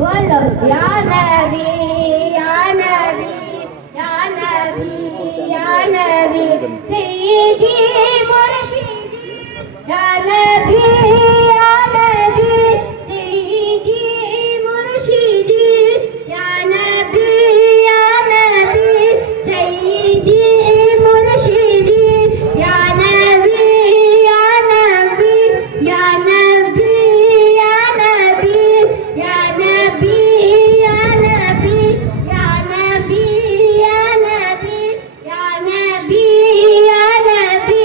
बोलो या नबी या नबी या नबी या नबी सैयदी मुर्शिदी या नबी या नबी सैयदी मुर्शिदी या नबी सैयदी मुर्शिदी या नबी या नबी या नबी या नबी या नबी या नबी या नबी या नबी या नबी या नबी